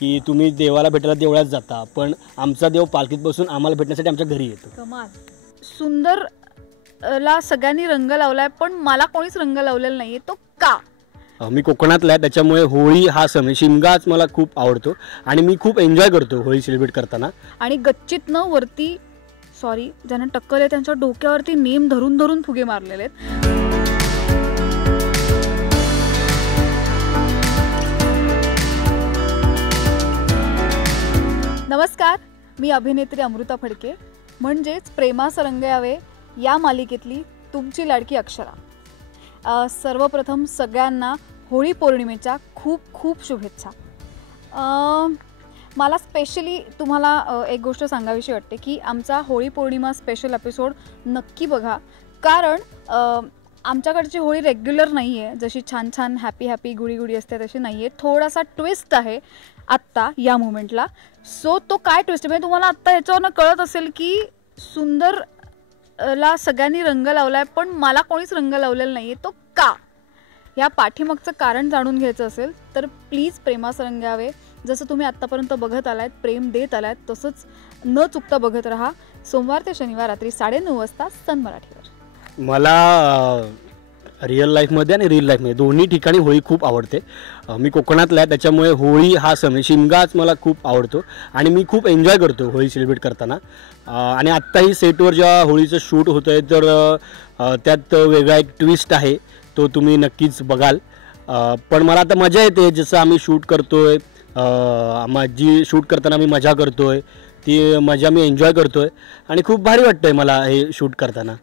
की तुम्ही देवाला भेटायला देवळात जाता, पण आमचा देव पालखीत बसून आम्हाला भेटण्यासाठी आमच्या घरी येतो. कमाल. सुंदर ला सगळ्यांनी रंग लावलाय, पण मला कोणीच रंग लावलेला नाहीये. तो का? मी कोकणातला आहे, त्याच्यामुळे होळी हा सण शिमगाच मला खूप आवडतो आणि मी खूप एन्जॉय करतो होळी सेलिब्रेट करताना. आणि गच्चीत न वरती सॉरी ज्यांना टक्कर आहे त्यांच्या डोक्यावरती नेम धरून धरून फुगे मारलेले आहेत. नमस्कार, मी अभिनेत्री अमृता फडके, म्हणजेच प्रेमास रंग यावे या मालिकेतली तुमची लाडकी अक्षरा. सर्वप्रथम सगळ्यांना होळी पौर्णिमेच्या खूप खूप शुभेच्छा. मला स्पेशली तुम्हाला एक गोष्ट सांगावीशी वाटते की आमचा होळी पौर्णिमा स्पेशल एपिसोड नक्की बघा, कारण आमच्याकडची होळी रेग्युलर नाही आहे, जशी छान छान हॅपी हॅपी गुडी गुडी असते तशी नाही आहे. थोडासा ट्विस्ट आहे आत्ता या मुमेंटला. सो तो काय ट्विस्ट आहे म्हणजे तुम्हाला आत्ता ह्याच्यावरनं कळत असेल की सुंदर ला सगळ्यांनी रंग लावलाय, पण मला कोणीच रंग लावलेला नाही आहे. तो का? या पाठीमागचं कारण जाणून घ्यायचं असेल तर प्लीज प्रेमास रंग यावे जसं तुम्ही आत्तापर्यंत बघत आलायत, प्रेम देत आलायत, तसंच न चुकता बघत राहा. सोमवार ते शनिवार रात्री 9:30 वाजता सन मराठीवर. मला रिअल लाईफमध्ये आणि रिअल लाईफमध्ये दोन्ही ठिकाणी होळी खूप आवडते. मी कोकणातला आहे, त्याच्यामुळे होळी हा सण शिमगाच मला खूप आवडतो आणि मी खूप एन्जॉय करतो होळी सेलिब्रेट करताना. आणि आत्ताही सेटवर जेव्हा होळीचं शूट होतं आहे तर त्यात वेगळा एक ट्विस्ट आहे, तो तुम्ही नक्कीच बघाल. पण मला आता मजा येते, जसं आम्ही शूट करतो आहे, जी शूट करताना मी मजा करतो आहे ती मजा मी एन्जॉय करतो आहे आणि खूप भारी वाटतं आहे मला हे शूट करताना.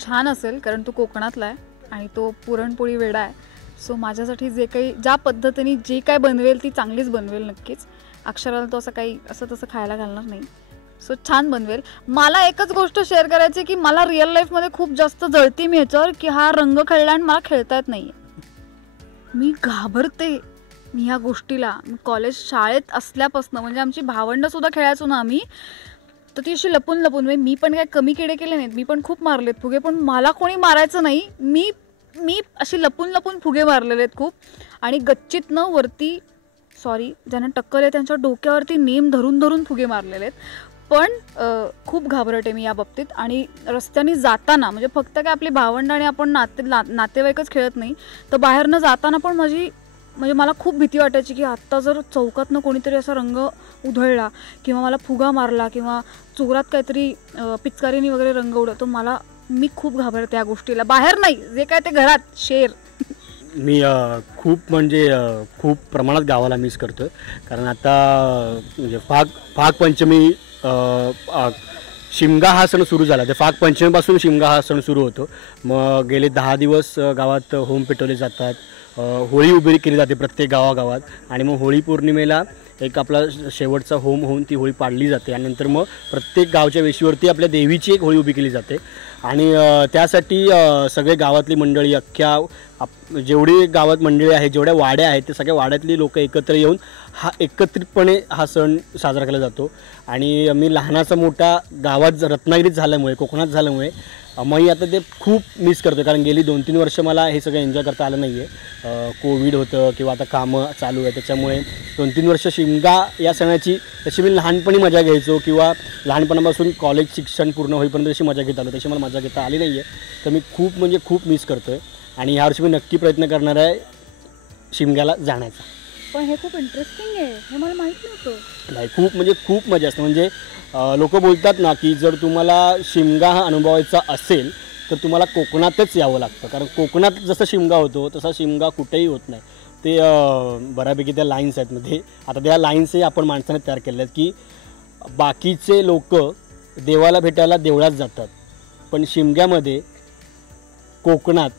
छान असेल, कारण तो कोकणातला आहे आणि तो पुरणपोळी वेडा आहे. सो माझ्यासाठी जे काही ज्या पद्धतीने जे काय बनवेल ती चांगलीच बनवेल नक्कीच. अक्षराला तो असं तसं खायला घालणार नाही. सो छान बनवेल. मला एकच गोष्ट शेअर करायची की मला रिअल लाईफमध्ये खूप जास्त जळती मी ह्याच्यावर की हा रंग खेळला आणि मला खेळता येत नाही. मी घाबरते मी ह्या गोष्टीला. कॉलेज शाळेत असल्यापासून म्हणजे आमची भावंडंसुद्धा खेळायचो ना आम्ही, तर ती अशी लपून लपून, म्हणजे मी पण काय कमी किडे केले नाहीत, मी पण खूप मारलेत फुगे, पण मला कोणी मारायचं नाही. मी अशी लपून लपून फुगे मारलेले आहेत खूप. आणि गच्चीत न वरती सॉरी ज्यांना टक्कर आहे त्यांच्या डोक्यावरती नेम धरून धरून फुगे मारलेले आहेत. पण खूप घाबरटे मी या बाबतीत. आणि रस्त्याने जाताना म्हणजे फक्त काय आपली भावंड आणि आपण नातेवाईकच खेळत नाही, तर बाहेरनं जाताना पण म्हणजे मला खूप भीती वाटायची की आत्ता जर चौकातनं कोणीतरी असा रंग उधळला किंवा मला फुगा मारला किंवा चोरात काहीतरी पिचकारीने वगैरे रंग उडवतो, मी खूप घाबरते या गोष्टीला. बाहेर नाही, जे काय ते घरात शेर. मी खूप प्रमाणात गावाला मिस करतो आहे, कारण आता म्हणजे फाग पंचमी शिमगा हा सण सुरू झाला. तर फाग पंचमीपासून शिमगा हा सण सुरू होतो. मग गेले 10 दिवस गावात होम पेटवले जातात, होळी उभी केली जाते प्रत्येक गावागावात. आणि मग होळी पौर्णिमेला एक आपला शेवटचा होम होऊन ती होळी पाडली जाते आणि नंतर मग प्रत्येक गावच्या वेशीवरती आपल्या देवीची एक होळी उभी केली जाते. आणि त्यासाठी सगळे गावातली मंडळी, जेवढी गावात मंडळी आहेत, जेवढ्या वाड्या आहेत, ते सगळ्या वाड्यातली लोक एकत्र येऊन एकत्रितपणे हा सण साजरा केला जातो. आणि मी लहानाचा मोठा गावात रत्नागिरीत झाल्यामुळे, कोकणात झाल्यामुळे मी आता ते खूप मिस करतो, कारण गेली 2-3 वर्ष मला हे सगळं एन्जॉय करता आलं नाही आहे. कोविड होतं किंवा आता कामं चालू आहे, त्याच्यामुळे 2-3 वर्ष शिमगा या सणाची तशी मी लहानपणी मजा घ्यायचो किंवा लहानपणापासून कॉलेज शिक्षण पूर्ण होईपर्यंत तशी मजा घेत आलो, तशी मला मजा घेता आली नाही आहे. तर मी खूप मिस करतो आहे आणि यावर्षी मी नक्की प्रयत्न करणार आहे शिमग्याला जाण्याचा. पण हे खूप इंटरेस्टिंग आहे, हे मला माहीत नव्हतं. नाही, खूप मजा असते. म्हणजे लोक बोलतात ना की जर तुम्हाला शिमगा हा अनुभवायचा असेल तर तुम्हाला कोकणातच यावं लागतं, कारण कोकणात जसं शिमगा होतो तसा शिमगा कुठेही होत नाही. ते बऱ्यापैकी त्या लाईन्स आहेत मध्ये. आता त्या लाईन्सही आपण माणसाने तयार केल्या आहेत की बाकीचे लोक देवाला भेटायला देवळात जातात, पण शिमग्यामध्ये कोकणात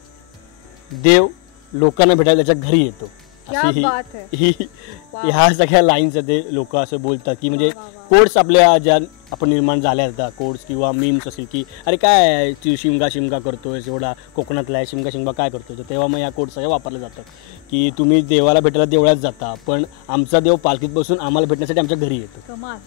देव लोकांना भेटायला त्याच्या घरी येतो. ह्या सगळ्या लाईन्स आहेत, ते लोक असं बोलतात की म्हणजे कोड्स आपल्या ज्या आपण निर्माण झाल्या आहेत, कोड्स किंवा मीम्स असेल की अरे काय तू शिमगा करतोय, एवढा कोकणातला आहे, शिमगा काय करतोय. तर तेव्हा मग या कोड्स सगळ्या वापरल्या जातात की तुम्ही देवाला भेटायला देवळात जाता, पण आमचा देव पालखीत बसून आम्हाला भेटण्यासाठी आमच्या घरी येतो. कमाल.